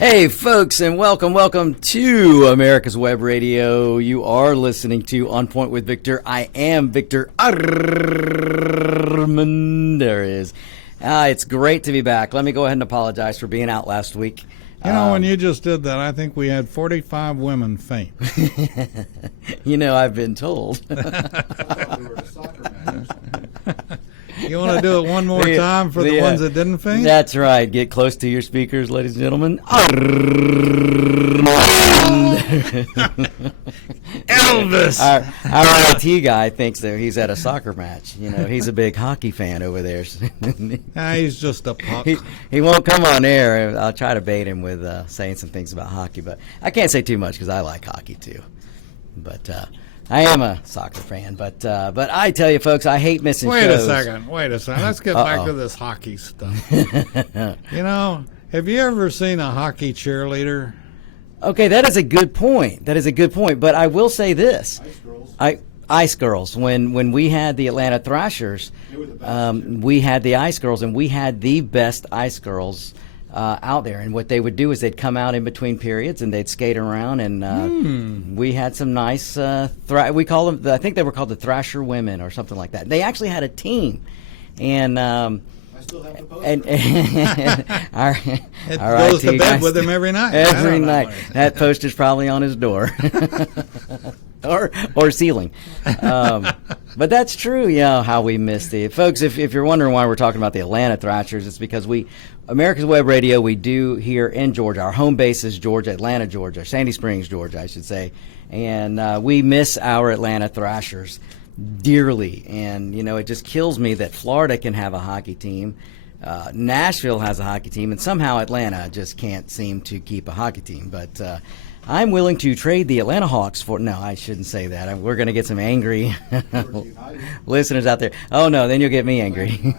Hey, folks, and welcome to America's Web Radio. You are listening to On Point with Victor. I am Victor Armendariz. It's great to be back. Let me go ahead and apologize for being out last week. You know, when you just did that, I think we had 45 women faint. You know, I've been told. You want to do it one more time for the ones that didn't faint? That's right. Get close to your speakers, ladies and gentlemen. Elvis! Our IT guy thinks that he's at a soccer match. You know, he's a big hockey fan over there. He's just a puck. He won't come on air. I'll try to bait him with saying some things about hockey, but I can't say too much because I like hockey too. But I am a soccer fan, but I tell you, folks, I hate missing shows. Wait a second. Let's get back to this hockey stuff. You know, have you ever seen a hockey cheerleader? Okay, that is a good point. But I will say this: Ice Girls. When we had the Atlanta Thrashers, we had the Ice Girls, and we had the best Ice Girls out there. And what they would do is they'd come out in between periods and they'd skate around, and we had some nice we call them, I think they were called the Thrasher Women or something like that. They actually had a team, and I still have the poster. It goes to bed with him every night. Every night. That poster's probably on his door. or ceiling. But that's true, how we missed it. Folks, if you're wondering why we're talking about the Atlanta Thrashers, it's because America's Web Radio, we do here in Georgia. Our home base is Georgia, Atlanta, Georgia, Sandy Springs, Georgia, I should say. And we miss our Atlanta Thrashers dearly. And, you know, it just kills me that Florida can have a hockey team, Nashville has a hockey team, and somehow Atlanta just can't seem to keep a hockey team. But I'm willing to trade the Atlanta Hawks for... No, I shouldn't say that. We're going to get some angry listeners out there. Oh, no, then you'll get me angry.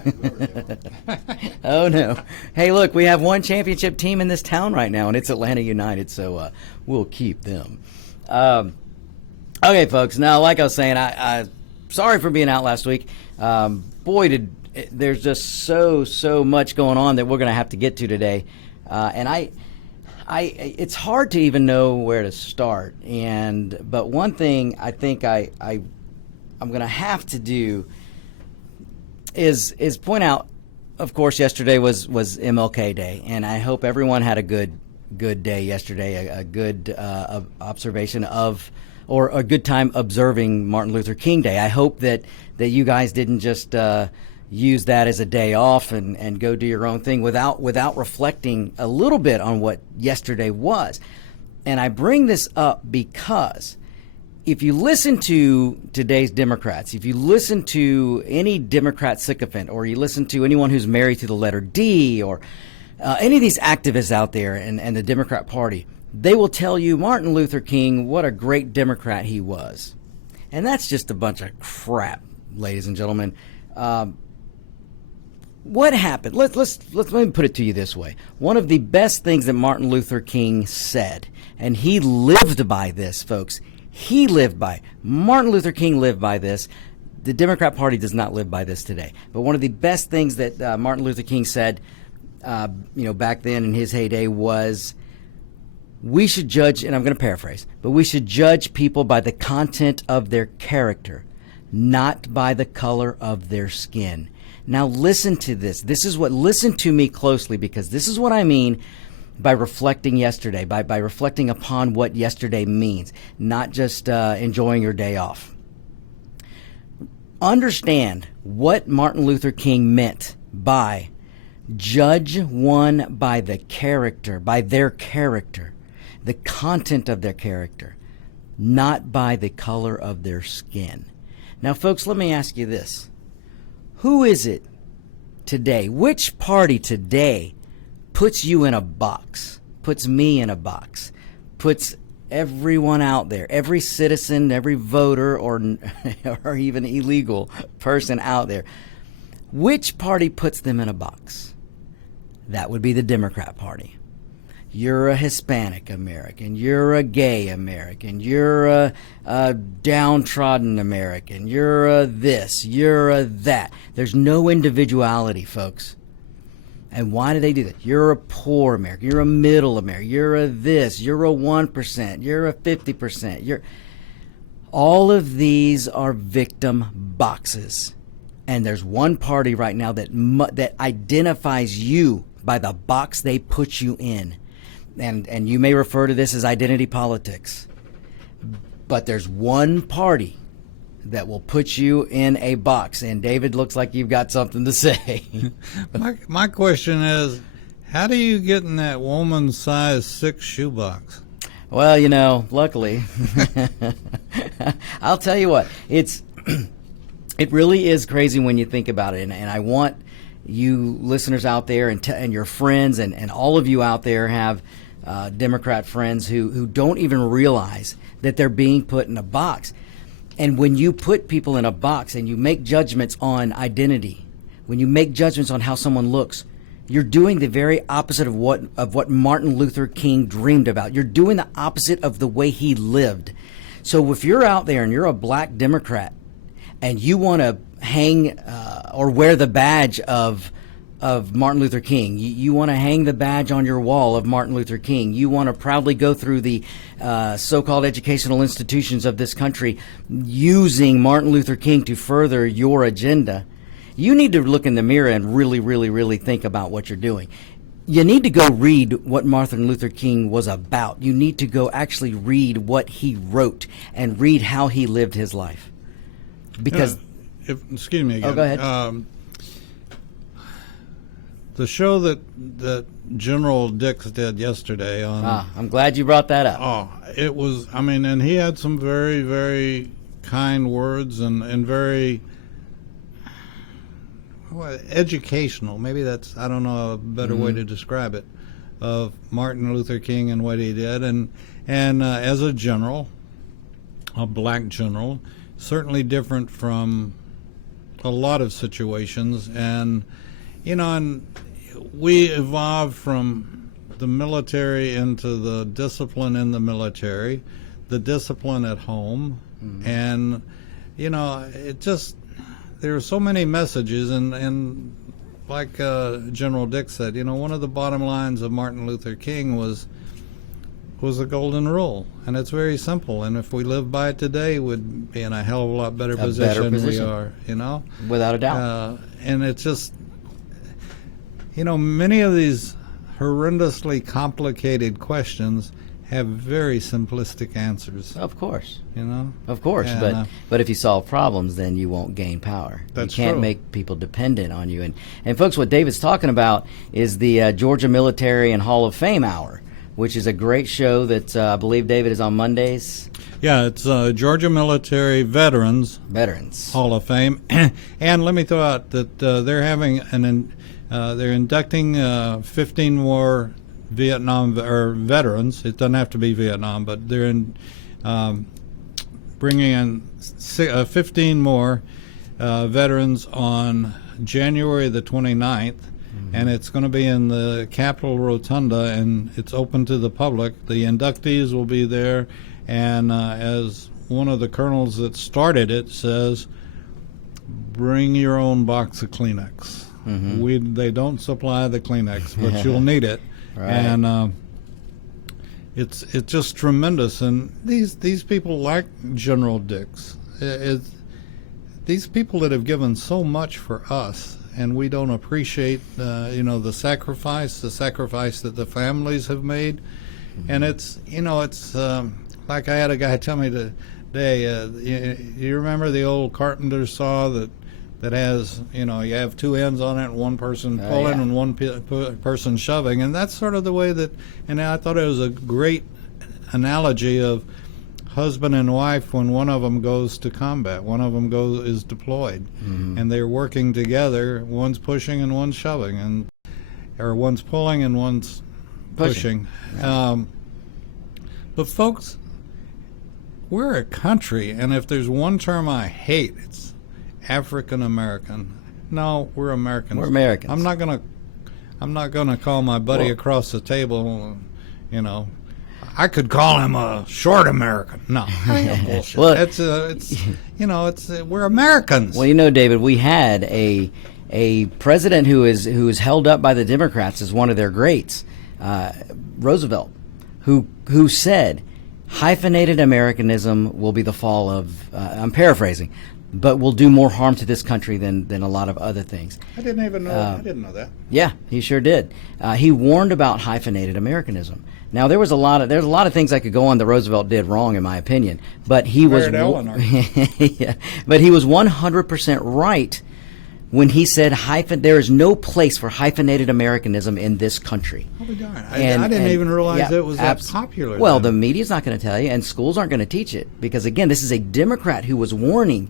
Oh, no. Hey, look, we have one championship team in this town right now, and it's Atlanta United, so we'll keep them. Okay, folks, now, like I was saying, I sorry for being out last week. There's just so much going on that we're going to have to get to today. And it's hard to even know where to start. But one thing I think I'm going to have to do is point out, of course, yesterday was MLK Day, and I hope everyone had a good day yesterday, a good observation of, or a good time observing Martin Luther King Day. I hope that you guys didn't just use that as a day off and go do your own thing without reflecting a little bit on what yesterday was. And I bring this up because if you listen to today's Democrats, if you listen to any Democrat sycophant, or you listen to anyone who's married to the letter D, or any of these activists out there and the Democrat Party, they will tell you Martin Luther King, what a great Democrat he was. And that's just a bunch of crap, ladies and gentlemen. What happened? Let me put it to you this way. One of the best things that Martin Luther King said, and he lived by this, folks. He lived by. Martin Luther King lived by this. The Democrat Party does not live by this today. But one of the best things that Martin Luther King said, back then in his heyday was, we should judge, and I'm going to paraphrase, but we should judge people by the content of their character, not by the color of their skin. Now listen to this. Listen to me closely, because this is what I mean by reflecting yesterday, by reflecting upon what yesterday means, not just enjoying your day off. Understand what Martin Luther King meant by judge one by the character, by their character, the content of their character, not by the color of their skin. Now, folks, let me ask you this. Who is it today? Which party today puts you in a box, puts me in a box, puts everyone out there, every citizen, every voter, or even illegal person out there? Which party puts them in a box? That would be the Democrat Party. You're a Hispanic American. You're a gay American. You're a downtrodden American. You're a this. You're a that. There's no individuality, folks. And why do they do that? You're a poor American. You're a middle American. You're a this. You're a 1%. You're a 50%. All of these are victim boxes. And there's one party right now that identifies you by the box they put you in. And you may refer to this as identity politics. But there's one party that will put you in a box. And David, looks like you've got something to say. My question is, how do you get in that woman's size 6 shoebox? Well, luckily, I'll tell you what, it really is crazy when you think about it. And I want you listeners out there and your friends and all of you out there have Democrat friends who don't even realize that they're being put in a box. And when you put people in a box and you make judgments on identity, when you make judgments on how someone looks, you're doing the very opposite of what Martin Luther King dreamed about. You're doing the opposite of the way he lived. So if you're out there and you're a black Democrat and you want to hang or wear the badge of Martin Luther King, you want to hang the badge on your wall of Martin Luther King, you want to proudly go through the so-called educational institutions of this country using Martin Luther King to further your agenda, you need to look in the mirror and really, really, really think about what you're doing. You need to go read what Martin Luther King was about. You need to go actually read what he wrote and read how he lived his life. Because excuse me again. Oh, go ahead. The show that General Dix did yesterday on... I'm glad you brought that up. Oh, it was, and he had some very, very kind words and very educational. Maybe that's, I don't know a better way to describe it, of Martin Luther King and what he did. And as a general, a black general, certainly different from a lot of situations. And we evolved from the military into the discipline in the military, the discipline at home, and it just, there are so many messages, and like General Dix said, one of the bottom lines of Martin Luther King was the golden rule, and it's very simple. And if we live by it today, we'd be in a hell of a lot better position than we are. Without a doubt. And it's just, many of these horrendously complicated questions have very simplistic answers. Of course. Of course. But if you solve problems, then you won't gain power. That's you can't true. make people dependent on you. And folks, what David's talking about is the Georgia Military and Hall of Fame Hour, which is a great show that I believe, David, is on Mondays. Yeah, it's Georgia Military Veterans Hall of Fame. And let me throw out that they're having they're inducting 15 more Vietnam veterans. It doesn't have to be Vietnam, but they're bringing in 15 more veterans on January the 29th. And it's going to be in the Capitol Rotunda, and it's open to the public. The inductees will be there, and as one of the colonels that started it says, bring your own box of Kleenex. They don't supply the Kleenex, but you'll need it. Right. And it's just tremendous. And these people like General Dix, these people that have given so much for us, and we don't appreciate the sacrifice that the families have made. And it's like I had a guy tell me today, you remember the old carpenter saw that has, you have two ends on it, and one person pulling and one person shoving, and that's sort of the way that, and I thought it was a great analogy of husband and wife when one of them goes to combat, one of them is deployed, and they're working together, one's pushing and one's shoving, or one's pulling and one's pushing. But folks, we're a country, and if there's one term I hate, it's African American. No, we're Americans. We're Americans. I'm not gonna call my buddy across the table, I could call him a short American. No, bullshit. Well, we're Americans. Well, David, we had a a president who is held up by the Democrats as one of their greats, Roosevelt, who said hyphenated Americanism will be the fall of, I'm paraphrasing, but will do more harm to this country than a lot of other things. I didn't even know. I didn't know that. Yeah, he sure did. He warned about hyphenated Americanism. Now there's a lot of things I could go on that Roosevelt did wrong, in my opinion, but he was yeah, but he was 100% right when he said there is no place for hyphenated Americanism in this country. Oh, darn. I didn't even realize it was that popular. Well, the media's not going to tell you, and schools aren't going to teach it, because, again, this is a Democrat who was warning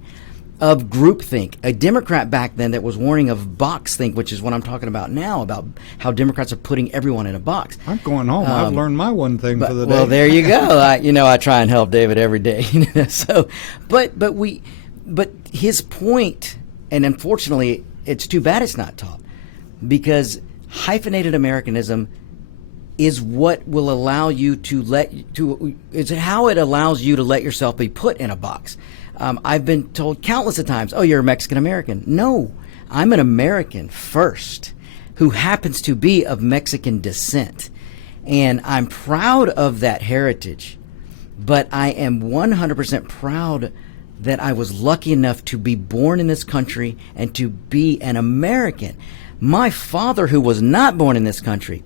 of groupthink, a Democrat back then that was warning of box think, which is what I'm talking about now, about how Democrats are putting everyone in a box. I'm going home. I've learned my one thing for the day. Well, there you go. I try and help David every day. So, but his point, and unfortunately, it's too bad it's not taught, because hyphenated Americanism is what will allow you it's how it allows you to let yourself be put in a box. I've been told countless of times, oh, you're a Mexican American. No, I'm an American first who happens to be of Mexican descent. And I'm proud of that heritage, but I am 100% proud that I was lucky enough to be born in this country and to be an American. My father, who was not born in this country,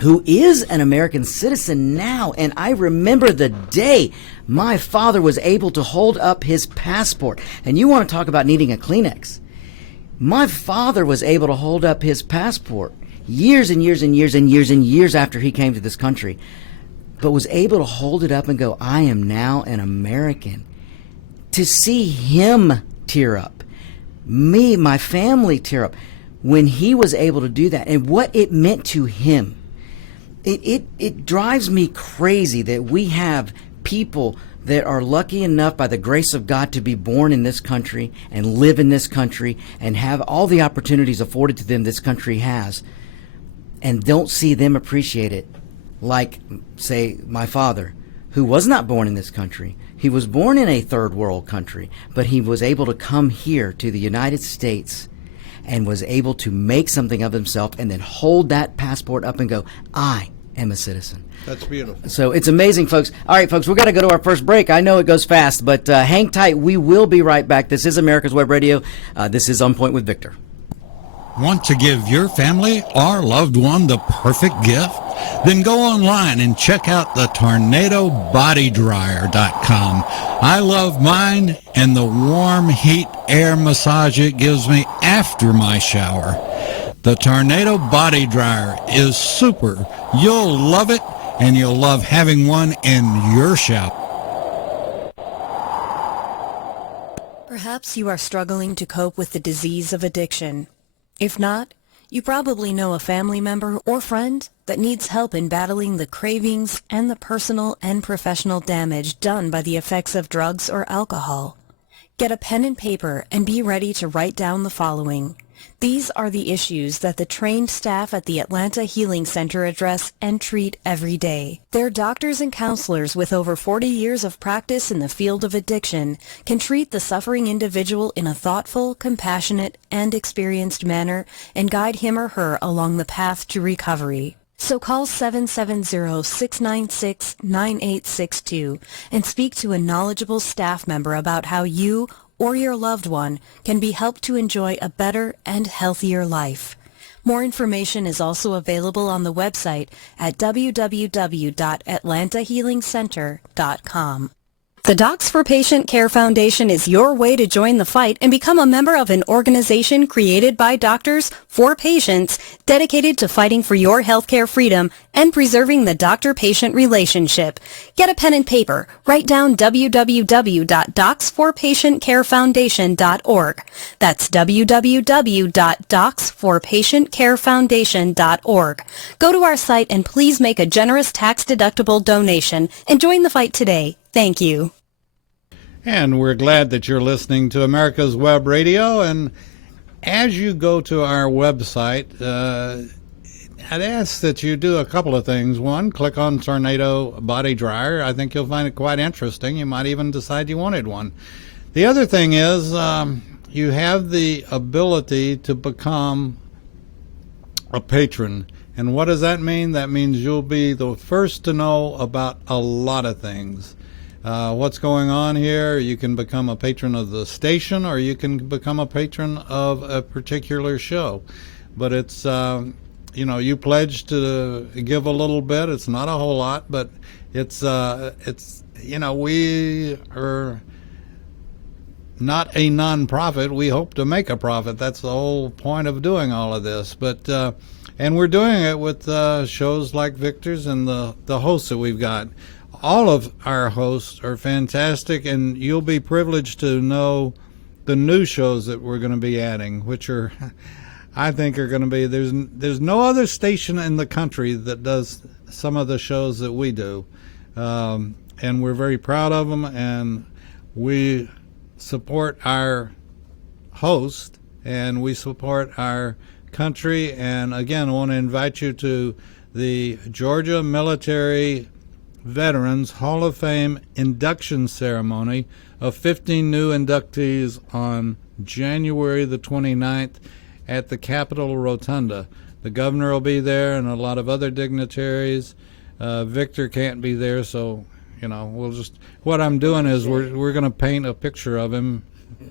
who is an American citizen now, and I remember the day my father was able to hold up his passport. And you want to talk about needing a Kleenex. My father was able to hold up his passport years and years and years and years and years after he came to this country, but was able to hold it up and go, I am now an American. To see him tear up, my family tear up, when he was able to do that, and what it meant to him. It drives me crazy that we have people that are lucky enough by the grace of God to be born in this country and live in this country and have all the opportunities afforded to them this country has, and don't see them appreciate it like, say, my father, who was not born in this country. He was born in a third world country, but he was able to come here to the United States and was able to make something of himself and then hold that passport up and go, I am a citizen. That's beautiful. So it's amazing, folks. All right, folks, we've got to go to our first break. I know it goes fast, but hang tight. We will be right back. This is America's Web Radio. This is On Point with Victor. Want to give your family or loved one the perfect gift? Then go online and check out the TornadoBodyDryer.com. I love mine and the warm heat air massage it gives me after my shower. The Tornado Body Dryer is super. You'll love it, and you'll love having one in your shower. Perhaps you are struggling to cope with the disease of addiction. If not, you probably know a family member or friend that needs help in battling the cravings and the personal and professional damage done by the effects of drugs or alcohol. Get a pen and paper and be ready to write down the following. These are the issues that the trained staff at the Atlanta Healing Center address and treat every day. Their doctors and counselors with over 40 years of practice in the field of addiction can treat the suffering individual in a thoughtful, compassionate, and experienced manner and guide him or her along the path to recovery. So call 770-696-9862 and speak to a knowledgeable staff member about how you or your loved one can be helped to enjoy a better and healthier life. More information is also available on the website at www.atlantahealingcenter.com. The Docs for Patient Care Foundation is your way to join the fight and become a member of an organization created by doctors for patients dedicated to fighting for your healthcare freedom and preserving the doctor-patient relationship. Get a pen and paper. Write down www.docsforpatientcarefoundation.org. That's www.docsforpatientcarefoundation.org. Go to our site and please make a generous tax-deductible donation and join the fight today. Thank you. And we're glad that you're listening to America's Web Radio. And as you go to our website, I'd ask that you do a couple of things. One, click on Tornado Body Dryer. I think you'll find it quite interesting. You might even decide you wanted one. The other thing is, you have the ability to become a patron. And what does that mean? That means you'll be the first to know about a lot of things. What's going on here? You can become a patron of the station, or you can become a patron of a particular show. But it's, you pledge to give a little bit. It's not a whole lot, but it's we are not a non-profit. We hope to make a profit. That's the whole point of doing all of this. But and we're doing it with shows like Victor's and the hosts that we've got. All of our hosts are fantastic, and you'll be privileged to know the new shows that we're going to be adding, which are, I think, are going to be, there's no other station in the country that does some of the shows that we do. And we're very proud of them, and we support our host, and we support our country. And again, I want to invite you to the Georgia Military Veterans Hall of Fame induction ceremony of 15 new inductees on January the 29th at the Capitol Rotunda. The governor will be there and a lot of other dignitaries. Victor can't be there, so we'll just, what I'm doing is we're going to paint a picture of him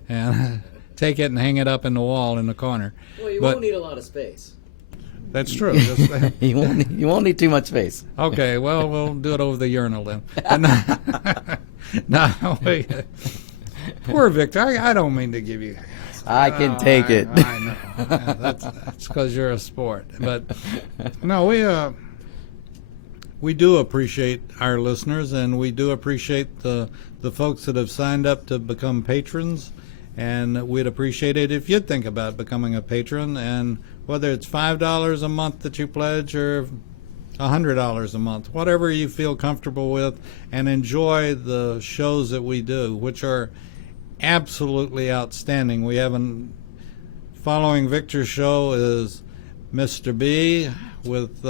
and take it and hang it up in the wall in the corner. Well, you won't need a lot of space. That's true. You won't need too much space. Okay, well, we'll do it over the urinal then. No, wait. Poor Victor. I don't mean to give you. I can take it. I know. Yeah, that's because you're a sport. But no, we do appreciate our listeners, and we do appreciate the folks that have signed up to become patrons. And we'd appreciate it if you'd think about becoming a patron, and whether it's $5 a month that you pledge or $100 a month, whatever you feel comfortable with, and enjoy the shows that we do, which are absolutely outstanding. We have following Victor's show is Mr. B with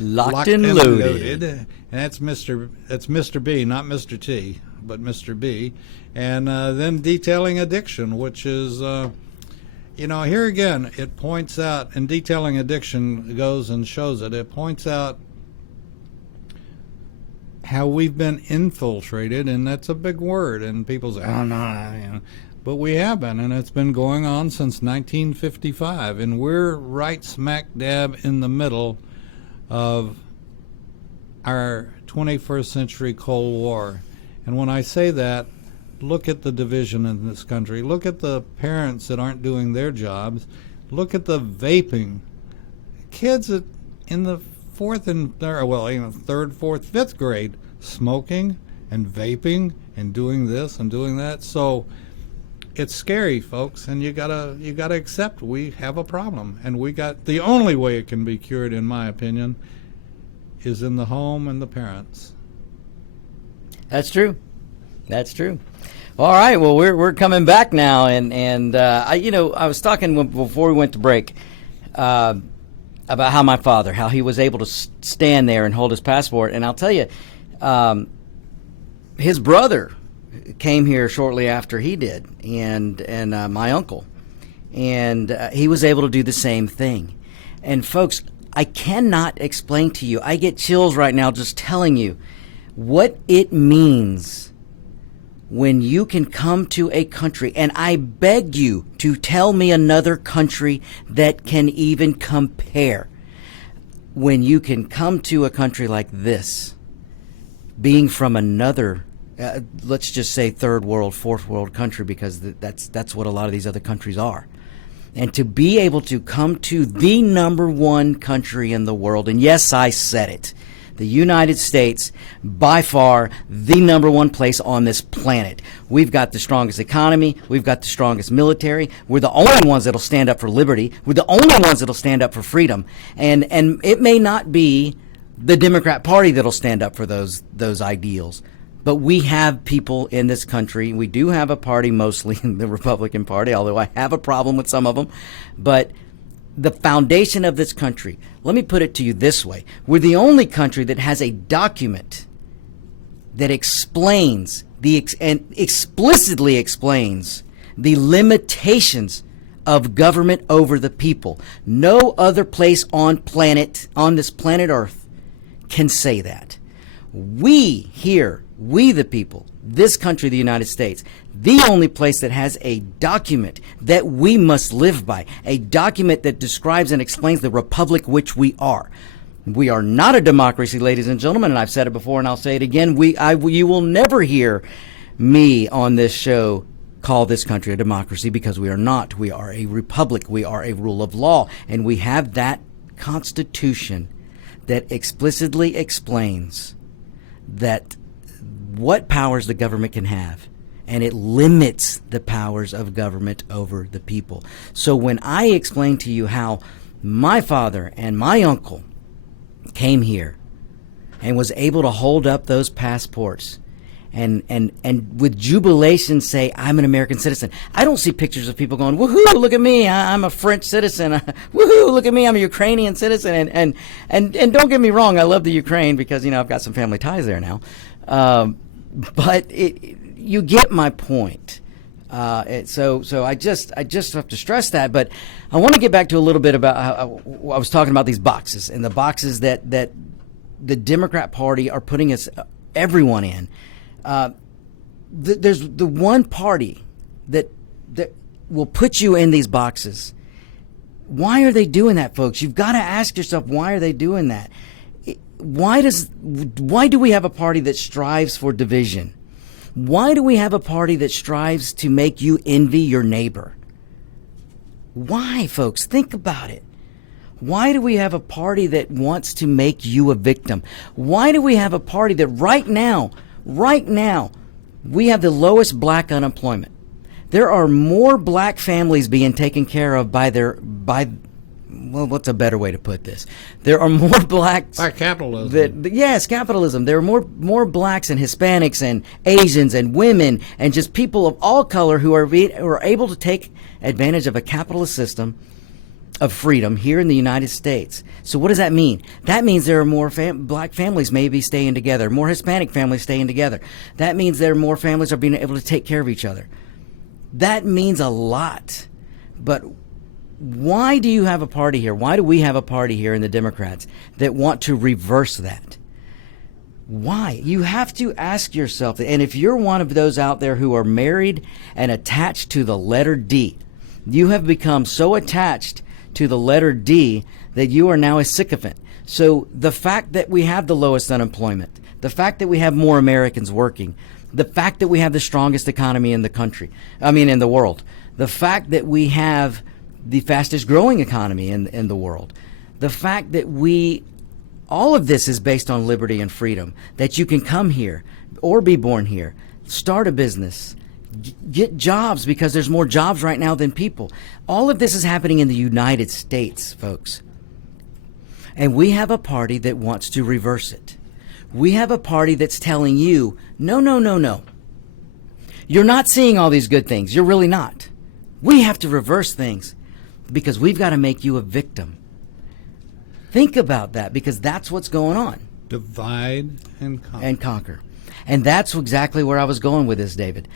Locked and Loaded. And that's Mr. B, not Mr. T, but Mr. B. And then Detailing Addiction, which is, here again, it points out, and Detailing Addiction goes and shows it. It points out how we've been infiltrated, and that's a big word, and people say, oh, no, but we have been, and it's been going on since 1955, and we're right smack dab in the middle of our 21st century Cold War. And when I say that, look at the division in this country. Look at the parents that aren't doing their jobs. Look at the vaping. Kids in the third, fourth, fifth grade smoking and vaping and doing this and doing that. So it's scary, folks, and you gotta accept we have a problem, and the only way it can be cured, in my opinion, is in the home and the parents. That's true. All right, well, we're coming back now, and I was talking before we went to break about how my father, how he was able to stand there and hold his passport, and I'll tell you, his brother came here shortly after he did, and my uncle, and he was able to do the same thing. And folks, I cannot explain to you, I get chills right now just telling you what it means when you can come to a country, and I beg you to tell me another country that can even compare. When you can come to a country like this, being from another, let's just say third world, fourth world country, because that's what a lot of these other countries are. And to be able to come to the number one country in the world, and yes, I said it, the United States, by far the number one place on this planet. We've got the strongest economy. We've got the strongest military. We're the only ones that'll stand up for liberty. We're the only ones that'll stand up for freedom. And it may not be the Democrat Party that'll stand up for those ideals. But we have people in this country. We do have a party, mostly the Republican Party, although I have a problem with some of them. But the foundation of this country, let me put it to you this way. We're the only country that has a document that explains and explicitly explains the limitations of government over the people. No other place on this planet Earth can say that. We here, we the people, this country, the United States, the only place that has a document that we must live by, a document that describes and explains the republic which we are. We are not a democracy, ladies and gentlemen, and I've said it before and I'll say it again. You will never hear me on this show call this country a democracy, because we are not. We are a republic. We are a rule of law, and we have that Constitution that explicitly explains that what powers the government can have, and it limits the powers of government over the people. So when I explain to you how my father and my uncle came here and was able to hold up those passports and with jubilation say, I'm an American citizen. I don't see pictures of people going, woohoo, look at me, I'm a French citizen. Woohoo, look at me, I'm a Ukrainian citizen. And don't get me wrong, I love the Ukraine because, I've got some family ties there now. But you get my point. So I just have to stress that. But I want to get back to a little bit about how I was talking about these boxes, and the boxes that the Democrat Party are putting everyone in. There's the one party that will put you in these boxes. Why are they doing that, folks? You've got to ask yourself, why are they doing that? Why do we have a party that strives for division? Why do we have a party that strives to make you envy your neighbor? Why, folks? Think about it. Why do we have a party that wants to make you a victim? Why do we have a party that right now, we have the lowest black unemployment? There are more black families being taken care of well, what's a better way to put this? There are more blacks by capitalism. Yes, capitalism. There are more blacks and Hispanics and Asians and women and just people of all color who are able to take advantage of a capitalist system of freedom here in the United States. So what does that mean? That means there are more black families maybe staying together, more Hispanic families staying together. That means there are more families are being able to take care of each other. That means a lot. But why do you have a party here? Why do we have a party here in the Democrats that want to reverse that? Why? You have to ask yourself, and if you're one of those out there who are married and attached to the letter D, you have become so attached to the letter D that you are now a sycophant. So the fact that we have the lowest unemployment, the fact that we have more Americans working, the fact that we have the strongest economy in the world, the fact that we have the fastest growing economy in the world, the fact that all of this is based on liberty and freedom, that you can come here or be born here, start a business, get jobs, because there's more jobs right now than people. All of this is happening in the United States, folks. And we have a party that wants to reverse it. We have a party that's telling you, no. You're not seeing all these good things. You're really not. We have to reverse things because we've got to make you a victim. Think about that, because that's what's going on. Divide and conquer. And that's exactly where I was going with this, David.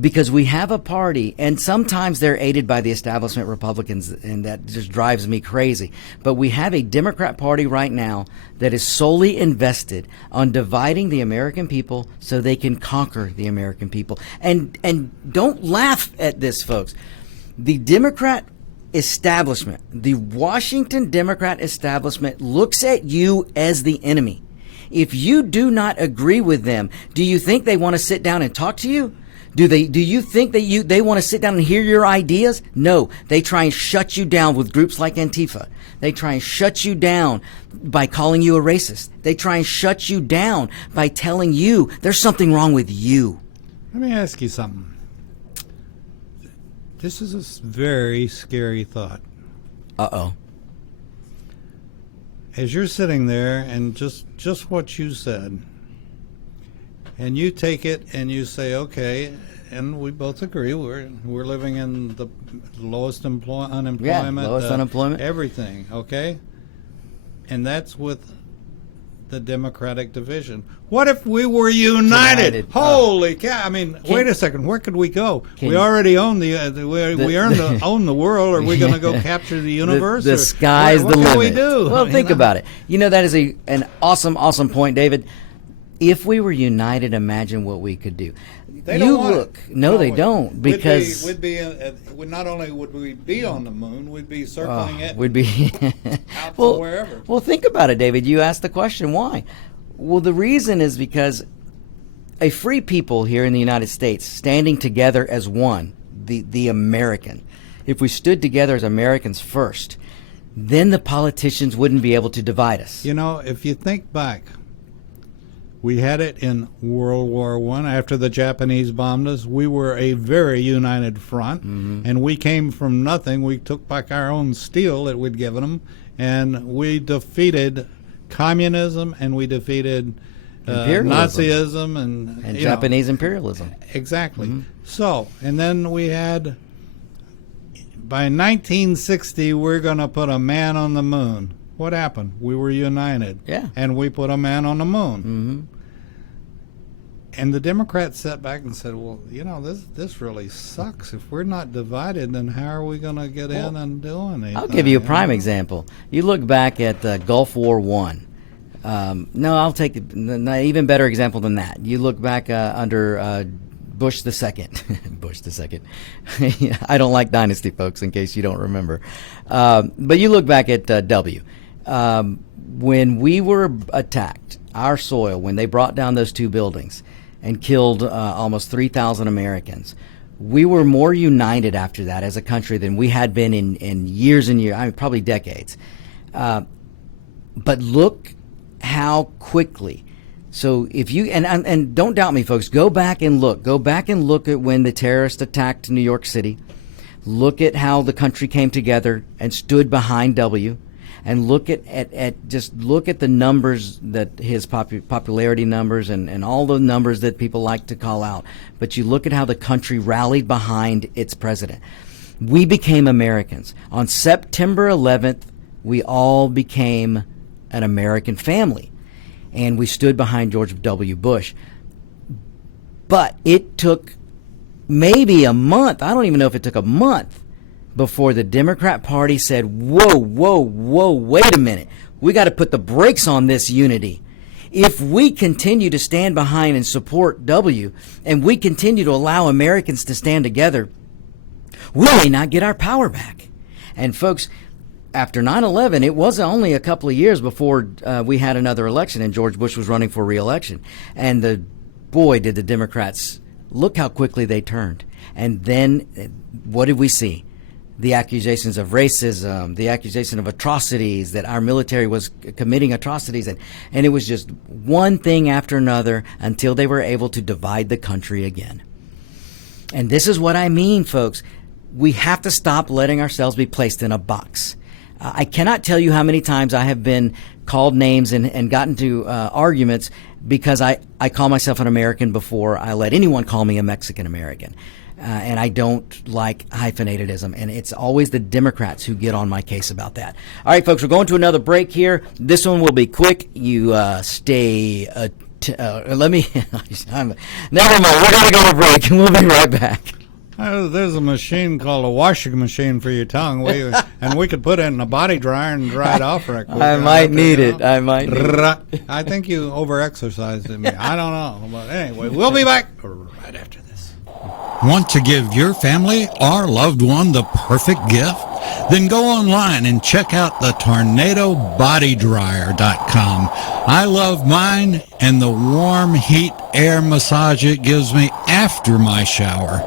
Because we have a party, and sometimes they're aided by the establishment Republicans, and that just drives me crazy. But we have a Democrat Party right now that is solely invested on dividing the American people so they can conquer the American people. And don't laugh at this, folks. The Democrat establishment, the Washington Democrat establishment, looks at you as the enemy. If you do not agree with them, do you think they want to sit down and talk to you? Do you think that they want to sit down and hear your ideas? No, they try and shut you down with groups like Antifa. They try and shut you down by calling you a racist. They try and shut you down by telling you there's something wrong with you. Let me ask you something. This is a very scary thought. Uh-oh. As you're sitting there and just what you said, and you take it and you say, okay, and we both agree we're living in the lowest unemployment. Yeah, lowest unemployment. Everything, okay? And that's with the Democratic division. What if we were united? Holy cow! I mean, wait a second. Where could we go? We already own we own the world. Are we going to go capture the universe? The sky's the limit. What can we do? Well, think about it. That is an awesome point, David. If we were united, imagine what we could do. They don't want it. No, they don't, because not only would we be on the moon, we'd be circling it. We'd be out to wherever. Well, think about it, David. You asked the question, why? Well, the reason is because a free people here in the United States standing together as one, the American. If we stood together as Americans first, then the politicians wouldn't be able to divide us. If you think back, we had it in World War I. After the Japanese bombed us, we were a very united front, and we came from nothing. We took back our own steel that we'd given them, and we defeated communism, and we defeated Nazism and Japanese imperialism. Exactly. So, and then we had, by 1960, we're going to put a man on the moon. What happened? We were united. Yeah. And we put a man on the moon. And the Democrats sat back and said, well, this really sucks. If we're not divided, then how are we going to get in and do anything? I'll give you a prime example. You look back at Gulf War I. No, I'll take an even better example than that. You look back under Bush the Second. Bush the Second. I don't like dynasty, folks, in case you don't remember. But you look back at W. When we were attacked, our soil, when they brought down those two buildings and killed almost 3,000 Americans, we were more united after that as a country than we had been in years and years, probably decades. But look how quickly. So if you, and don't doubt me, folks, go back and look at when the terrorists attacked New York City. Look at how the country came together and stood behind W. And look at the numbers, that his popularity numbers and all the numbers that people like to call out. But you look at how the country rallied behind its president. We became Americans. On September 11th, we all became an American family. And we stood behind George W. Bush. But it took maybe a month. I don't even know if it took a month before the Democrat Party said, whoa, wait a minute. We got to put the brakes on this unity. If we continue to stand behind and support W, and we continue to allow Americans to stand together, we may not get our power back. And folks, after 9/11, it wasn't only a couple of years before we had another election and George Bush was running for re-election. And boy, did the Democrats look how quickly they turned. And then what did we see? The accusations of racism, the accusation of atrocities, that our military was committing atrocities. And it was just one thing after another until they were able to divide the country again. And this is what I mean, folks. We have to stop letting ourselves be placed in a box. I cannot tell you how many times I have been called names and gotten to arguments because I call myself an American before I let anyone call me a Mexican American. And I don't like hyphenatedism. And it's always the Democrats who get on my case about that. All right, folks, we're going to another break here. This one will be quick. You stay... let me... never mind. We're going to go to break, and we'll be right back. There's a machine called a washing machine for your tongue, and we could put it in a body dryer and dry it off right quick. I might need it. I think you over-exercised me. I don't know. But anyway, we'll be back right after this. Want to give your family or loved one the perfect gift? Then go online and check out the TornadoBodyDryer.com. I love mine and the warm heat air massage it gives me after my shower.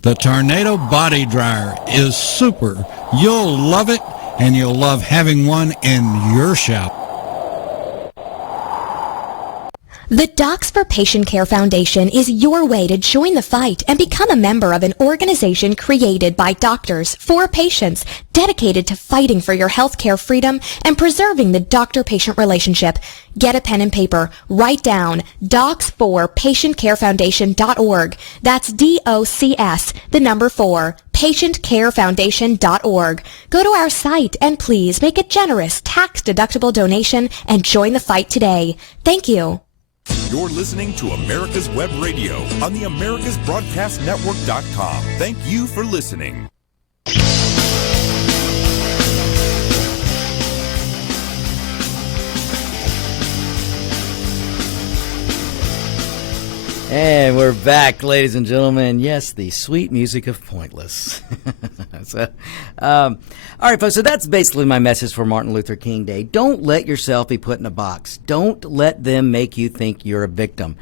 The Tornado Body Dryer is super. You'll love it, and you'll love having one in your shower. The Docs for Patient Care Foundation is your way to join the fight and become a member of an organization created by doctors for patients, dedicated to fighting for your healthcare freedom and preserving the doctor-patient relationship. Get a pen and paper. Write down docs4patientcarefoundation.org. That's DOCS, the number 4, PatientCareFoundation.org. Go to our site and please make a generous tax-deductible donation and join the fight today. Thank you. You're listening to America's Web Radio on the AmericasBroadcastNetwork.com. Thank you for listening. And we're back, ladies and gentlemen. Yes, the sweet music of Pointless. All right, folks, so that's basically my message for Martin Luther King Day. Don't let yourself be put in a box. Don't let them make you think you're a victim.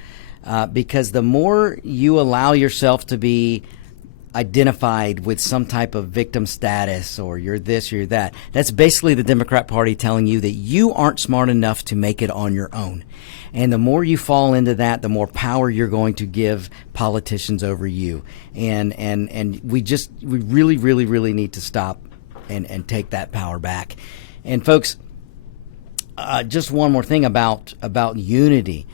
Because the more you allow yourself to be identified with some type of victim status, or you're this, you're that, that's basically the Democrat Party telling you that you aren't smart enough to make it on your own. And the more you fall into that, the more power you're going to give politicians over you. And we really, really, really need to stop and take that power back. And folks, just one more thing about unity.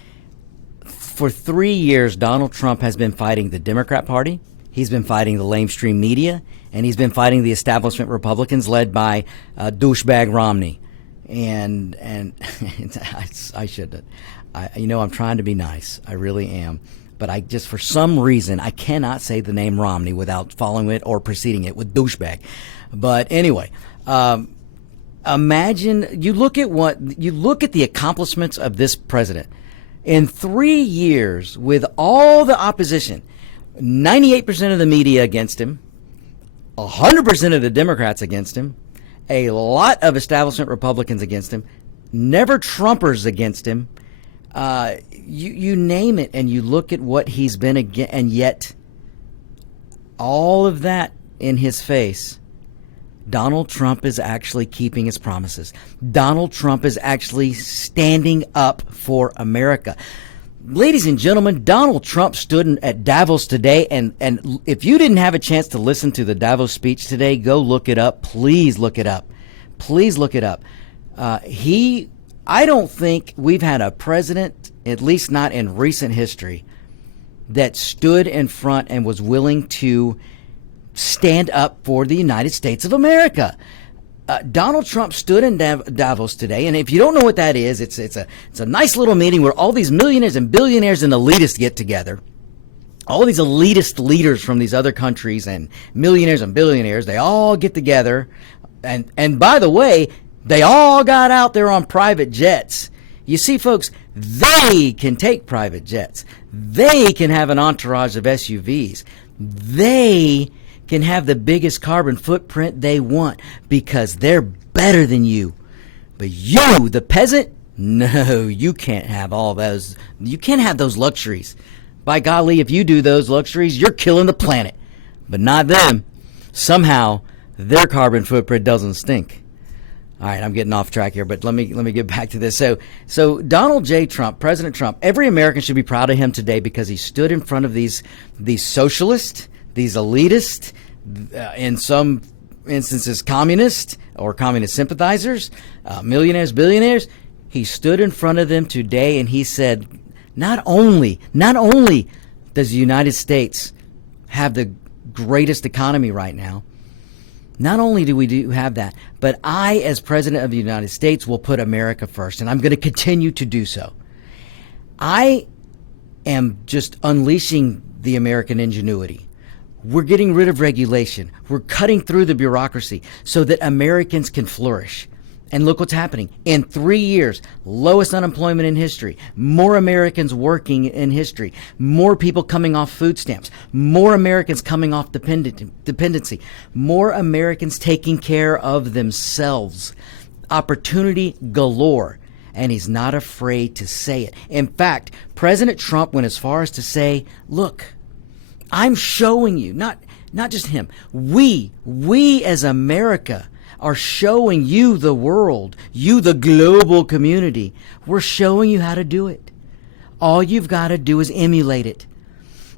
For 3 years, Donald Trump has been fighting the Democrat Party. He's been fighting the lamestream media, and he's been fighting the establishment Republicans led by douchebag Romney. And I should, I'm trying to be nice. I really am. But I just, for some reason, I cannot say the name Romney without following it or preceding it with douchebag. But anyway, imagine, you look at the accomplishments of this president. In 3 years, with all the opposition, 98% of the media against him, 100% of the Democrats against him, a lot of establishment Republicans against him, never Trumpers against him, you name it, and you look at what he's been against, and yet all of that in his face, Donald Trump is actually keeping his promises. Donald Trump is actually standing up for America. Ladies and gentlemen, Donald Trump stood at Davos today, and if you didn't have a chance to listen to the Davos speech today, go look it up. Please look it up. Please look it up. I don't think we've had a president, at least not in recent history, that stood in front and was willing to stand up for the United States of America. Donald Trump stood in Davos today, and if you don't know what that is, it's a nice little meeting where all these millionaires and billionaires and elitists get together. All these elitist leaders from these other countries and millionaires and billionaires, they all get together, and by the way, they all got out there on private jets. You see, folks, they can take private jets. They can have an entourage of SUVs. They can have the biggest carbon footprint they want because they're better than you. But you, the peasant, no, you can't have all those. You can't have those luxuries. By golly, if you do those luxuries, you're killing the planet. But not them. Somehow, their carbon footprint doesn't stink. All right, I'm getting off track here, but let me get back to this. So Donald J. Trump, President Trump, every American should be proud of him today because he stood in front of these socialists, these elitists, in some instances communists or communist sympathizers, millionaires, billionaires. He stood in front of them today and he said, not only does the United States have the greatest economy right now, not only do we have that, but I, as President of the United States, will put America first, and I'm going to continue to do so. I am just unleashing the American ingenuity. We're getting rid of regulation. We're cutting through the bureaucracy so that Americans can flourish. And look what's happening. In 3 years, lowest unemployment in history, more Americans working in history, more people coming off food stamps, more Americans coming off dependency, more Americans taking care of themselves. Opportunity galore. And he's not afraid to say it. In fact, President Trump went as far as to say, look, I'm showing you, not just him, we as America are showing you, the world, you, the global community. We're showing you how to do it. All you've got to do is emulate it.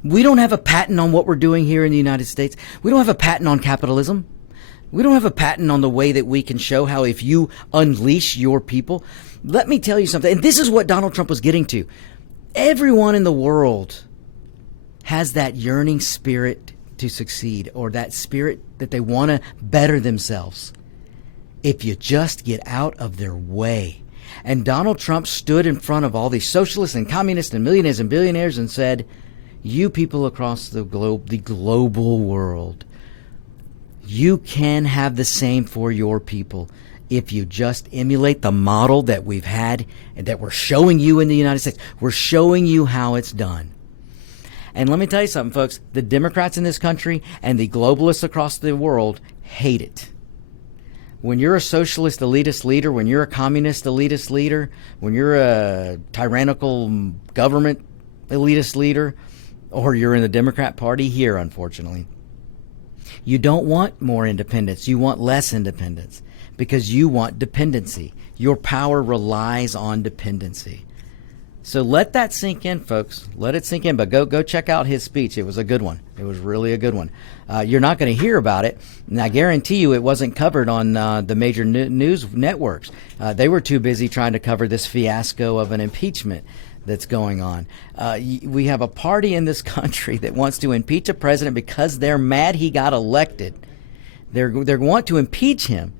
We don't have a patent on what we're doing here in the United States. We don't have a patent on capitalism. We don't have a patent on the way that we can show how if you unleash your people. Let me tell you something, and this is what Donald Trump was getting to. Everyone in the world has that yearning spirit to succeed or that spirit that they want to better themselves if you just get out of their way. And Donald Trump stood in front of all these socialists and communists and millionaires and billionaires and said, you people across the globe, the global world, you can have the same for your people if you just emulate the model that we've had and that we're showing you in the United States. We're showing you how it's done. And let me tell you something, folks. The Democrats in this country and the globalists across the world hate it. When you're a socialist elitist leader, when you're a communist elitist leader, when you're a tyrannical government elitist leader, or you're in the Democrat Party here, unfortunately, you don't want more independence. You want less independence because you want dependency. Your power relies on dependency. So let that sink in, folks. Let it sink in. But go check out his speech. It was a good one. It was really a good one. You're not going to hear about it. And I guarantee you it wasn't covered on the major news networks. They were too busy trying to cover this fiasco of an impeachment that's going on. We have a party in this country that wants to impeach a president because they're mad he got elected. They want to impeach him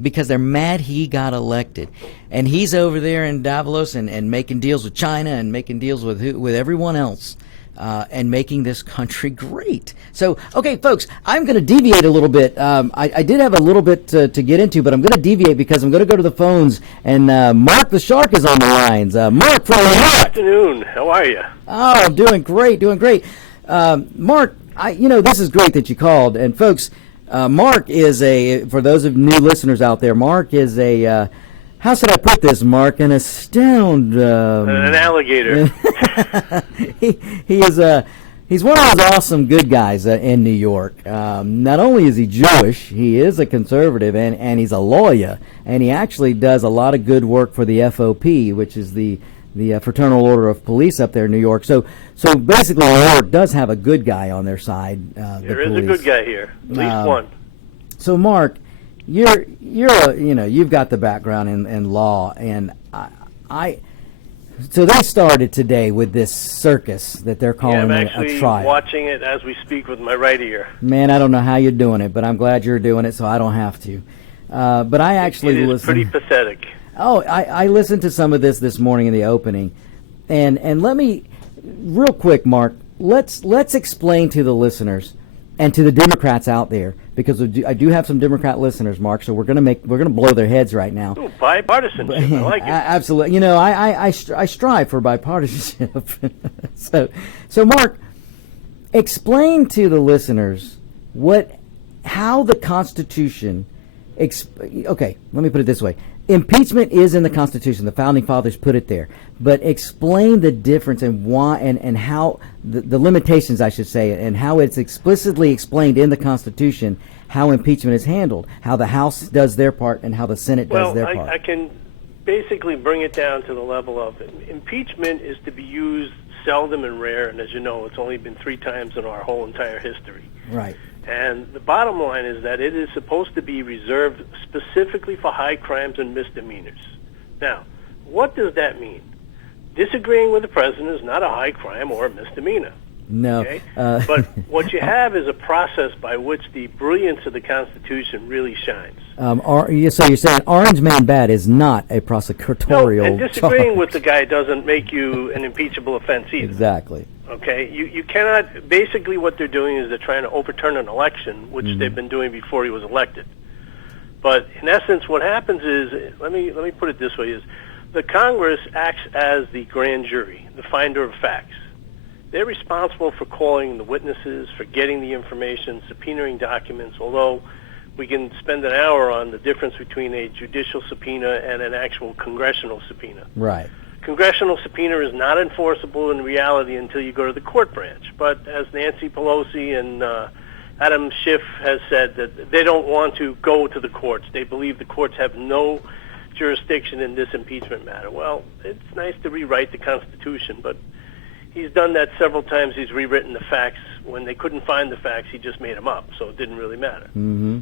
because they're mad he got elected. And he's over there in Davos and making deals with China and making deals with everyone else and making this country great. So, okay, folks, I'm going to deviate a little bit. I did have a little bit to get into, but I'm going to deviate because I'm going to go to the phones. And Mark the Shark is on the lines. Mark from Good afternoon. How are you? Oh, I'm doing great, Mark, this is great that you called. And, folks, Mark is for those of new listeners out there, Mark is how should I put this, Mark? An an alligator. He is he's one of those awesome good guys in New York. Not only is he Jewish, he is a conservative and he's a lawyer, and he actually does a lot of good work for the FOP, which is the Fraternal Order of Police up there in New York. So basically, New York does have a good guy on their side. There is a good guy here, at least one. So, Mark, you've got the background in law, and so they started today with this circus that they're calling I'm a actually trial. Watching it as we speak with my right ear. Man, I don't know how you're doing it, but I'm glad you're doing it, so I don't have to. But I actually it is pretty pathetic. Oh, I listened to some of this morning in the opening, and let me, real quick, Mark, let's explain to the listeners and to the Democrats out there, because I do have some Democrat listeners, Mark. So we're gonna blow their heads right now. Ooh, bipartisanship, I like it. Absolutely, I strive for bipartisanship. So Mark, explain to the listeners how the Constitution. Okay, let me put it this way. Impeachment is in the Constitution. The Founding Fathers put it there. But explain the difference and why and how the limitations, I should say, and how it's explicitly explained in the Constitution how impeachment is handled, how the House does their part and how the Senate does their part. I can basically bring it down to the level of impeachment is to be used seldom and rare, and as you know, it's only been 3 times in our whole entire history. Right. And the bottom line is that it is supposed to be reserved specifically for high crimes and misdemeanors. Now, what does that mean? Disagreeing with the president is not a high crime or a misdemeanor. No. Okay? But what you have is a process by which the brilliance of the Constitution really shines. So you're saying Orange Man Bad is not a prosecutorial and disagreeing charge. with the guy doesn't make you an impeachable offense either. Exactly. Okay, you cannot. Basically, what they're doing is they're trying to overturn an election, which they've been doing before he was elected. But in essence, what happens is, let me put it this way: is the Congress acts as the grand jury, the finder of facts. They're responsible for calling the witnesses, for getting the information, subpoenaing documents. Although we can spend an hour on the difference between a judicial subpoena and an actual congressional subpoena. Right. Congressional subpoena is not enforceable in reality until you go to the court branch. But as Nancy Pelosi and Adam Schiff has said, that they don't want to go to the courts. They believe the courts have no jurisdiction in this impeachment matter. Well, it's nice to rewrite the Constitution, but he's done that several times. He's rewritten the facts. When they couldn't find the facts, he just made them up, so it didn't really matter. Mm-hmm.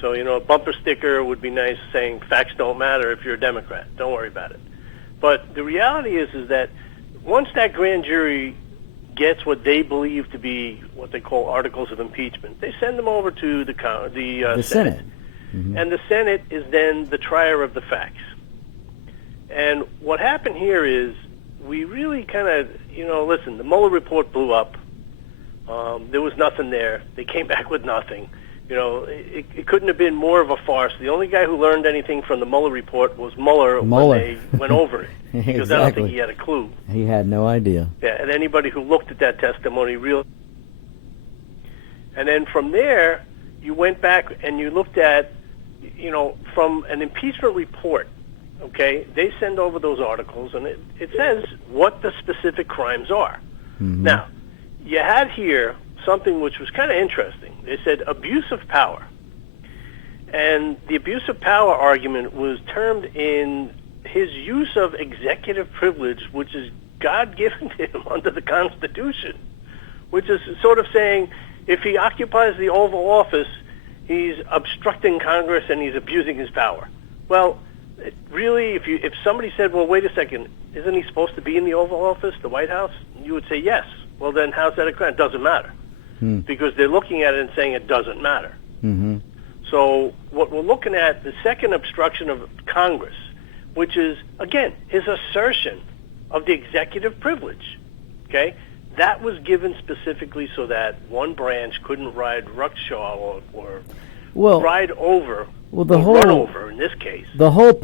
So, a bumper sticker would be nice saying, facts don't matter if you're a Democrat. Don't worry about it. But the reality is that once that grand jury gets what they believe to be what they call articles of impeachment, they send them over to the Senate. Mm-hmm. And the Senate is then the trier of the facts. And what happened here is we really kind of, listen, the Mueller report blew up. There was nothing there. They came back with nothing. It couldn't have been more of a farce. The only guy who learned anything from the Mueller report was Mueller. When they went over it. Because I don't think he had a clue. He had no idea. Yeah, and anybody who looked at that testimony really... And then from there, you went back and you looked at, from an impeachment report, okay, they send over those articles, and it says what the specific crimes are. Mm-hmm. Now, you had here something which was kind of interesting. They said abuse of power. And the abuse of power argument was termed in his use of executive privilege, which is God-given to him under the Constitution, which is sort of saying if he occupies the Oval Office, he's obstructing Congress and he's abusing his power. Well, really, if somebody said, well, wait a second, isn't he supposed to be in the Oval Office, the White House? You would say yes. Well, then how's that a crime? It doesn't matter. Because they're looking at it and saying it doesn't matter. Mm-hmm. So what we're looking at, the second obstruction of Congress, which is, again, his assertion of the executive privilege, okay? That was given specifically so that one branch couldn't ride ruckshaw or ride over, run over, in this case. The whole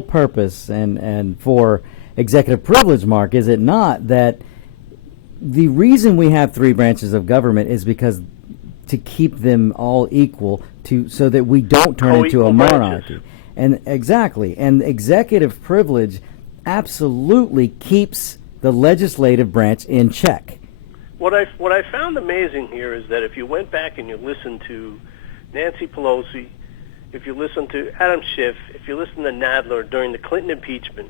purpose, and for executive privilege, Mark, is it not that the reason we have three branches of government is because to keep them all equal, so that we don't turn into a monarchy. And exactly, and executive privilege absolutely keeps the legislative branch in check. What I found amazing here is that if you went back and you listened to Nancy Pelosi, if you listen to Adam Schiff, if you listen to Nadler during the Clinton impeachment,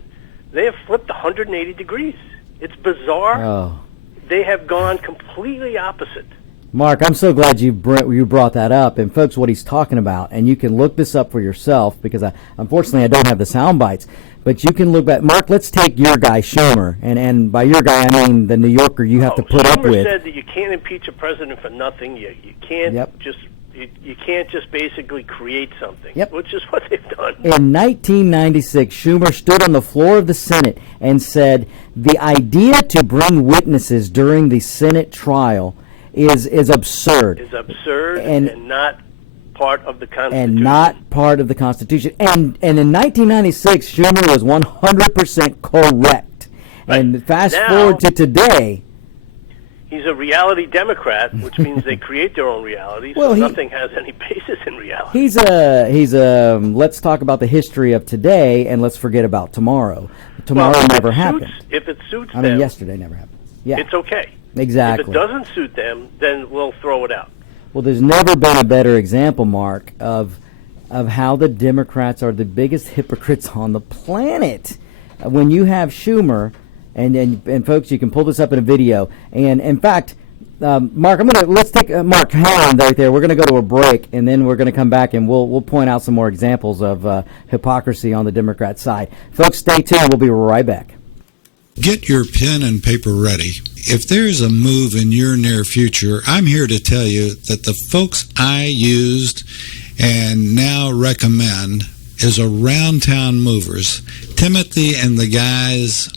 they have flipped 180 degrees. It's bizarre. Oh. They have gone completely opposite. Mark, I'm so glad you brought that up, and folks, what he's talking about, and you can look this up for yourself, because unfortunately I don't have the sound bites, but you can look back. Mark, let's take your guy, Schumer, and by your guy I mean the New Yorker you have to put up with. Schumer said that you can't impeach a president for nothing. You can't you can't just basically create something, which is what they've done. In 1996, Schumer stood on the floor of the Senate and said the idea to bring witnesses during the Senate trial is absurd. Is absurd and not part of the Constitution. And not part of the Constitution. And in 1996, Schumer was 100% correct. Right. And fast forward to today. He's a reality Democrat, which means they create their own reality, so nothing has any basis in reality. He's a let's talk about the history of today and let's forget about tomorrow. Tomorrow never happened. If it suits them. I mean, yesterday never happened. Yeah. It's okay. Exactly. If it doesn't suit them, then we'll throw it out. Well, there's never been a better example, Mark, of how the Democrats are the biggest hypocrites on the planet. When you have Schumer, and folks, you can pull this up in a video. And in fact, Mark, let's take Mark, hang on right there. We're gonna go to a break, and then we're gonna come back and we'll point out some more examples of hypocrisy on the Democrat side. Folks, stay tuned. We'll be right back. Get your pen and paper ready. If there's a move in your near future, I'm here to tell you that the folks I used and now recommend is Around Town Movers. Timothy and the guys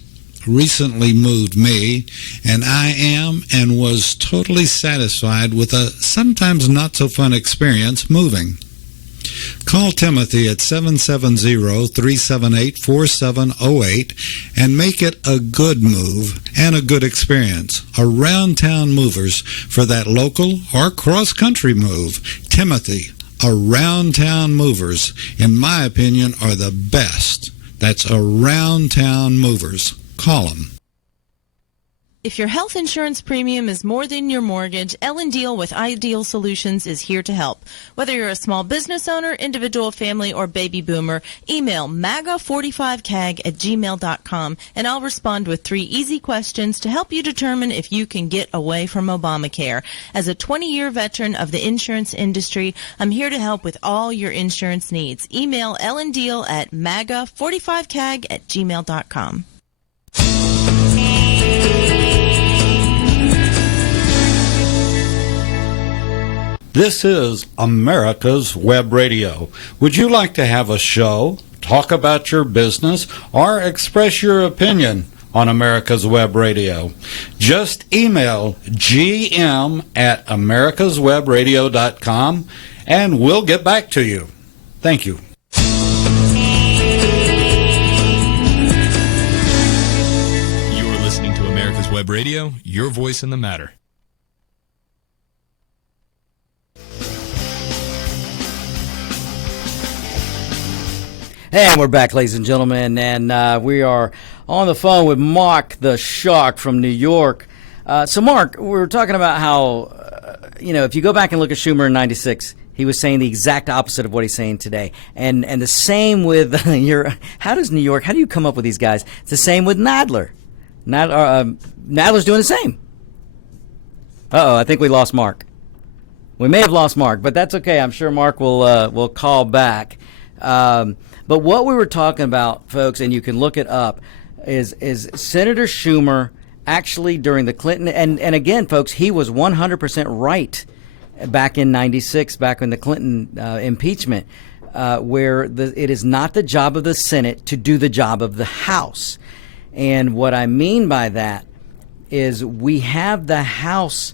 recently moved me, and I am and was totally satisfied with a sometimes not so fun experience moving. Call Timothy at 770-378-4708 and make it a good move and a good experience. Around Town Movers for that local or cross-country move. Timothy, Around Town Movers, in my opinion, are the best. That's Around Town Movers. Call them. If your health insurance premium is more than your mortgage, Ellen Deal with Ideal Solutions is here to help. Whether you're a small business owner, individual, family, or baby boomer, email maga45cag@gmail.com and I'll respond with 3 easy questions to help you determine if you can get away from Obamacare. As a 20-year veteran of the insurance industry, I'm here to help with all your insurance needs. Email Ellen Deal at maga45cag@gmail.com. This is America's Web Radio. Would you like to have a show, talk about your business, or express your opinion on America's Web Radio? Just email gm@americaswebradio.com and we'll get back to you. Thank you. You are listening to America's Web Radio, your voice in the matter. And we're back, ladies and gentlemen, and we are on the phone with Mark the Shark from New York. So, Mark, we were talking about how, if you go back and look at Schumer in '96, he was saying the exact opposite of what he's saying today. And the same with how do you come up with these guys? It's the same with Nadler. Nadler's doing the same. Uh-oh, I think we lost Mark. We may have lost Mark, but that's okay. I'm sure Mark will call back. But what we were talking about, folks, and you can look it up, is Senator Schumer actually during the Clinton, and again, folks, he was 100% right back in '96, back in the Clinton impeachment, where it is not the job of the Senate to do the job of the House. And what I mean by that is we have the House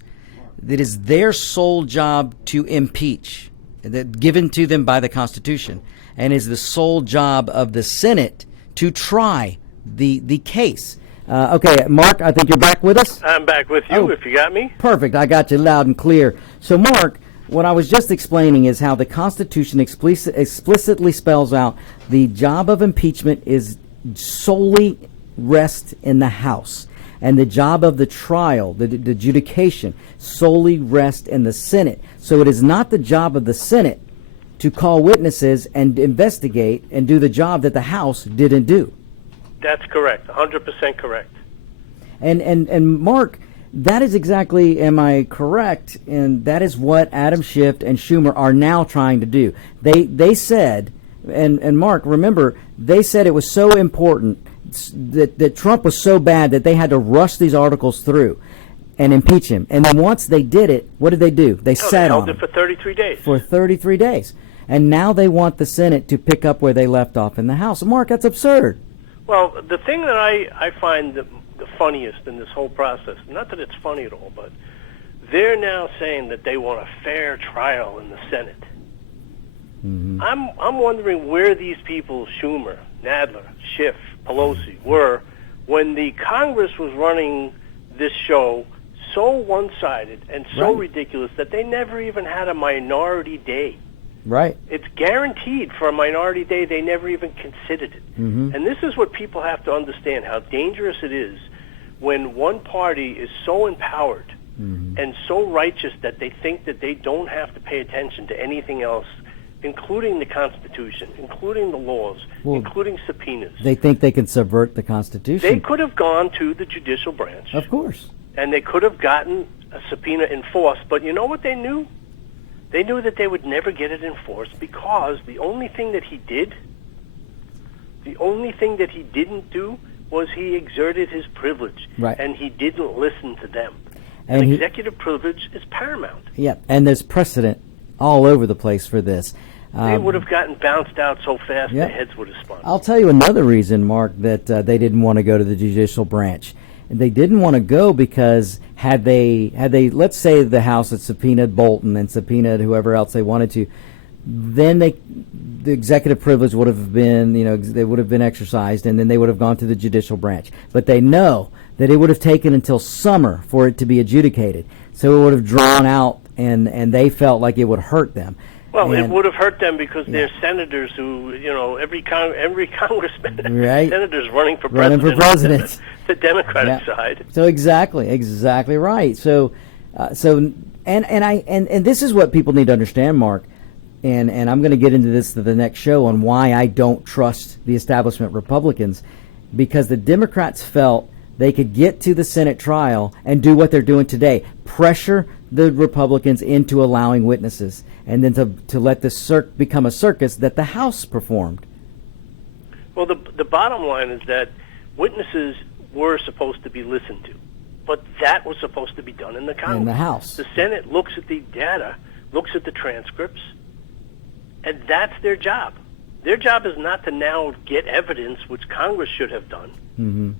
that is their sole job to impeach, that given to them by the Constitution, and is the sole job of the Senate to try the case. Okay, Mark, I think you're back with us? I'm back with you, if you got me. Perfect. I got you loud and clear. So, Mark, what I was just explaining is how the Constitution explicitly spells out the job of impeachment is solely rest in the House, and the job of the trial, the adjudication, solely rest in the Senate. So it is not the job of the Senate to call witnesses and investigate and do the job that the House didn't do. That's correct, 100% correct. And Mark, that is exactly, am I correct? And that is what Adam Schiff and Schumer are now trying to do. They said, and Mark, remember, they said it was so important that Trump was so bad that they had to rush these articles through and impeach him. And then once they did it, what did they do? They sat on it for 33 days. For 33 days. And now they want the Senate to pick up where they left off in the House. Mark, that's absurd. Well, the thing that I find the funniest in this whole process, not that it's funny at all, but they're now saying that they want a fair trial in the Senate. Mm-hmm. I'm wondering where these people, Schumer, Nadler, Schiff, Pelosi, were when the Congress was running this show so one-sided and so ridiculous that they never even had a minority day. Right. It's guaranteed for a minority day. They never even considered it. Mm-hmm. And this is what people have to understand, how dangerous it is when one party is so empowered and so righteous that they think that they don't have to pay attention to anything else, including the Constitution, including the laws, including subpoenas. They think they can subvert the Constitution. They could have gone to the judicial branch. Of course. And they could have gotten a subpoena enforced. But you know what they knew? They knew that they would never get it enforced because the only thing that he did, the only thing that he didn't do was he exerted his privilege. Right. And he didn't listen to them. And executive privilege is paramount. Yeah, and there's precedent all over the place for this. They would have gotten bounced out so fast their heads would have spun. I'll tell you another reason, Mark, that they didn't want to go to the judicial branch. They didn't want to go because had they let's say the House had subpoenaed Bolton and subpoenaed whoever else they wanted to, then the executive privilege would have been, they would have been exercised, and then they would have gone to the judicial branch. But they know that it would have taken until summer for it to be adjudicated. So it would have drawn out, and they felt like it would hurt them. Well, it would have hurt them because they're senators who, every congressman, senators running for president. The Democratic side. So exactly right. So this is what people need to understand, Mark. And I'm going to get into this to the next show on why I don't trust the establishment Republicans, because the Democrats felt they could get to the Senate trial and do what they're doing today, pressure the Republicans into allowing witnesses, and then to let this become a circus that the House performed. Well, the bottom line is that witnesses were supposed to be listened to, but that was supposed to be done in the Congress. In the House. The Senate looks at the data, looks at the transcripts, and that's their job. Their job is not to now get evidence, which Congress should have done. Mm-hmm.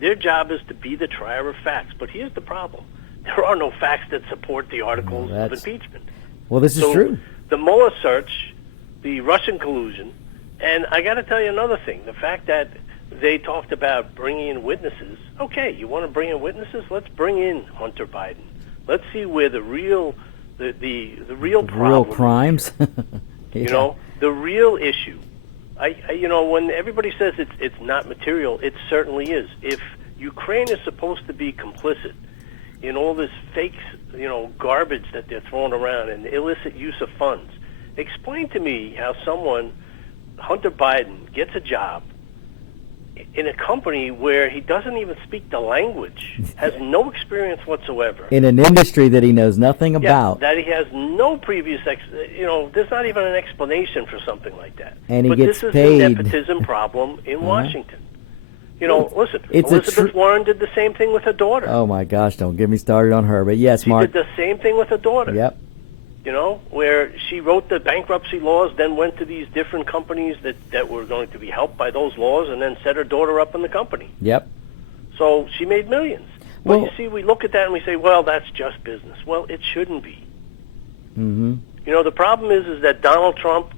Their job is to be the trier of facts. But here's the problem. There are no facts that support the articles of impeachment. Well, this is true. The Mueller search, the Russian collusion, and I got to tell you another thing. The fact that they talked about bringing in witnesses. Okay, you want to bring in witnesses? Let's bring in Hunter Biden. Let's see where the real problem crimes. Yeah. You know, the real issue. When everybody says it's not material, it certainly is. If Ukraine is supposed to be complicit in all this fake, garbage that they're throwing around and illicit use of funds, explain to me how someone, Hunter Biden, gets a job in a company where he doesn't even speak the language, has no experience whatsoever. In an industry that he knows nothing about. That he has no previous, there's not even an explanation for something like that. And he gets this paid. is a nepotism problem in Washington. Listen, it's Elizabeth Warren did the same thing with her daughter. Oh, my gosh, don't get me started on her. But yes, She Mark. did the same thing with her daughter. Yep. Where she wrote the bankruptcy laws, then went to these different companies that were going to be helped by those laws, and then set her daughter up in the company. Yep. So she made millions. Well, you see, we look at that and we say, well, that's just business. Well, it shouldn't be. Mm-hmm. The problem is that Donald Trump,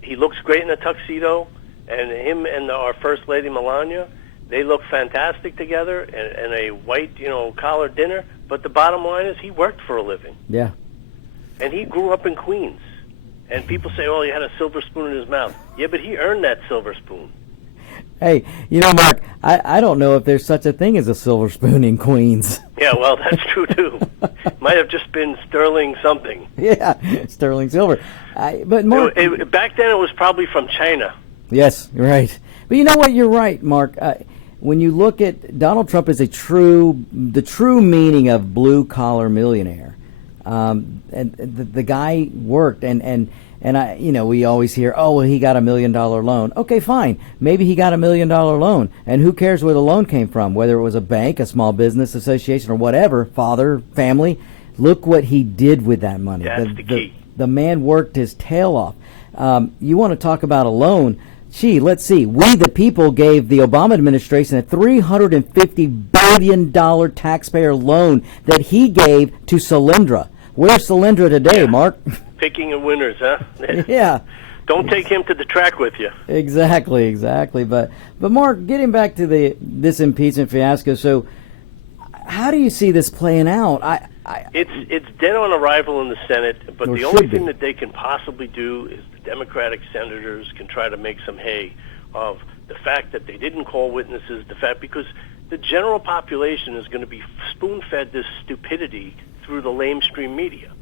he looks great in a tuxedo, and him and our First Lady Melania, they look fantastic together, and a white, collar dinner. But the bottom line is he worked for a living. Yeah. And he grew up in Queens. And people say, oh, he had a silver spoon in his mouth. Yeah, but he earned that silver spoon. Hey, Mark, I don't know if there's such a thing as a silver spoon in Queens. Yeah, well, that's true, too. Might have just been sterling something. Yeah, sterling silver. But Mark... back then it was probably from China. Yes, right. But you know what? You're right, Mark. When you look at Donald Trump as the true meaning of blue-collar millionaire, and the guy worked, and I, we always hear, oh, well, he got $1 million loan. Okay, fine. Maybe he got $1 million loan, and who cares where the loan came from, whether it was a bank, a small business association, or whatever, father, family. Look what he did with that money. That's the key. The man worked his tail off. You want to talk about a loan? Gee, let's see. We, the people, gave the Obama administration a $350 billion taxpayer loan that he gave to Solyndra. Where's Solyndra today, Mark? Picking and winners, huh? Yeah. Don't take him to the track with you. Exactly. But Mark, getting back to this impeachment fiasco, so how do you see this playing out? It's dead on arrival in the Senate, but the only thing that they can possibly do is the Democratic senators can try to make some hay of the fact that they didn't call witnesses, because the general population is going to be spoon-fed this stupidity through the lamestream media.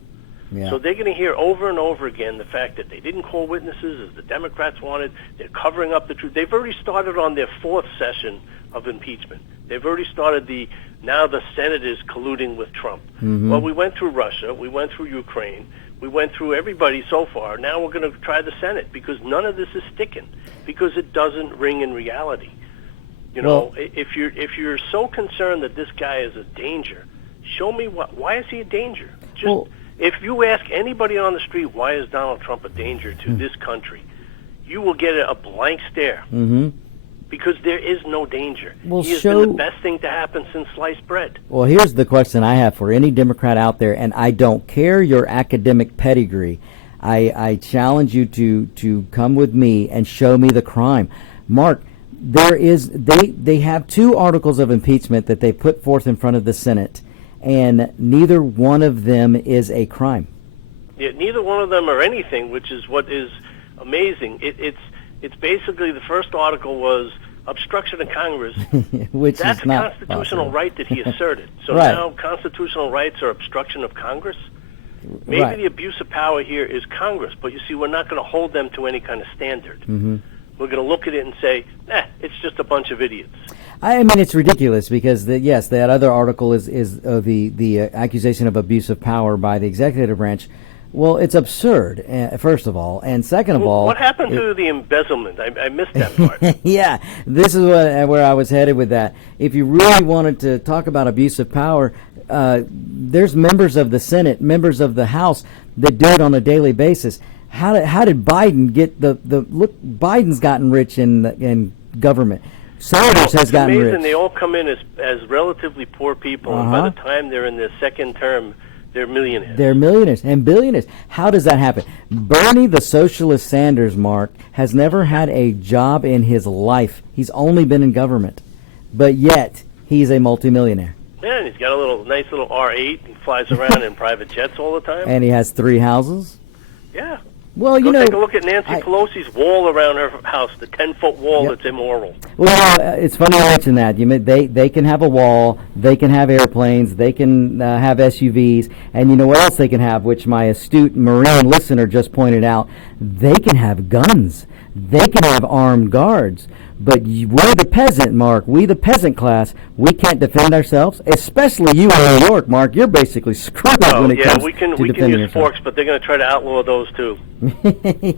Yeah. So they're going to hear over and over again the fact that they didn't call witnesses as the Democrats wanted. They're covering up the truth. They've already started on their fourth session of impeachment. They've already started now the Senate is colluding with Trump. Mm-hmm. Well, we went through Russia. We went through Ukraine. We went through everybody so far. Now we're going to try the Senate because none of this is sticking because it doesn't ring in reality. If you're so concerned that this guy is a danger, show me why is he a danger? If you ask anybody on the street, why is Donald Trump a danger to this country, you will get a blank stare. Mm-hmm. Because there is no danger. Well, he has been the best thing to happen since sliced bread. Well, here's the question I have for any Democrat out there, and I don't care your academic pedigree. I challenge you to come with me and show me the crime. Mark, they have 2 articles of impeachment that they put forth in front of the Senate, and neither one of them is a crime. Yeah, neither one of them are anything, which is what is amazing. It's basically the first article was obstruction of Congress. Which That's is a not constitutional possible. right that he asserted. So Right. now constitutional rights are obstruction of Congress? Maybe Right. the abuse of power here is Congress, but you see, we're not going to hold them to any kind of standard. Mm-hmm. We're going to look at it and say, it's just a bunch of idiots. I mean, it's ridiculous because that other article is the accusation of abuse of power by the executive branch. Well, it's absurd, first of all, and second of all, what happened to the embezzlement? I missed that part. yeah, this is where I was headed with that. If you really wanted to talk about abuse of power, there's members of the Senate, members of the House that do it on a daily basis. How did Biden get the look? Biden's gotten rich in government. Sanders has gotten amazing. rich. They all come in as relatively poor people, and by the time they're in their second term, they're millionaires. They're millionaires and billionaires. How does that happen? Bernie, the socialist Sanders, Mark, has never had a job in his life. He's only been in government, but yet he's a multimillionaire. Yeah, and he's got a nice little R8. He flies around in private jets all the time. And he has 3 houses. Yeah. Well, Go take a look at Nancy Pelosi's wall around her house, the 10-foot wall that's immoral. Well, it's funny you mention that. They can have a wall, they can have airplanes, they can have SUVs, and you know what else they can have, which my astute Marine listener just pointed out? They can have guns. They can have armed guards. But we the peasant, Mark, we the peasant class, we can't defend ourselves, especially you in New York, Mark. You're basically screwed when it comes to defending we can use yourself. forks, but they're going to try to outlaw those too.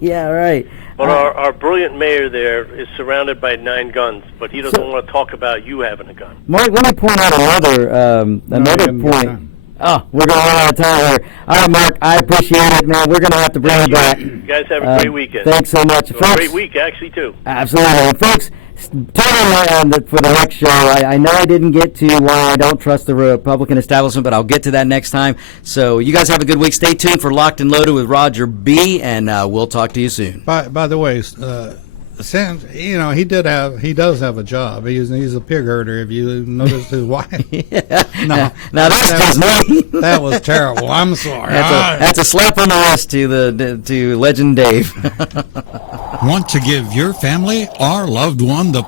Yeah, right. But our brilliant mayor there is surrounded by 9 guns, but he doesn't want to talk about you having a gun. Mark, let me point out another point. Oh, we're going to run out of time here. All right, Mark, I appreciate it, man. We're going to have to bring it back. You guys have a great weekend. Thanks so much. Folks, a great week, actually, too. Absolutely. And folks, tune in for the next show. I know I didn't get to why I don't trust the Republican establishment, but I'll get to that next time. So you guys have a good week. Stay tuned for Locked and Loaded with Roger B., and we'll talk to you soon. By the way, Sam, he does have a job. He's a pig herder. Have you noticed his wife? Yeah. No, now that's just me. That was terrible. I'm sorry. That's a slap on the wrist to Legend Dave. Want to give your family or loved one the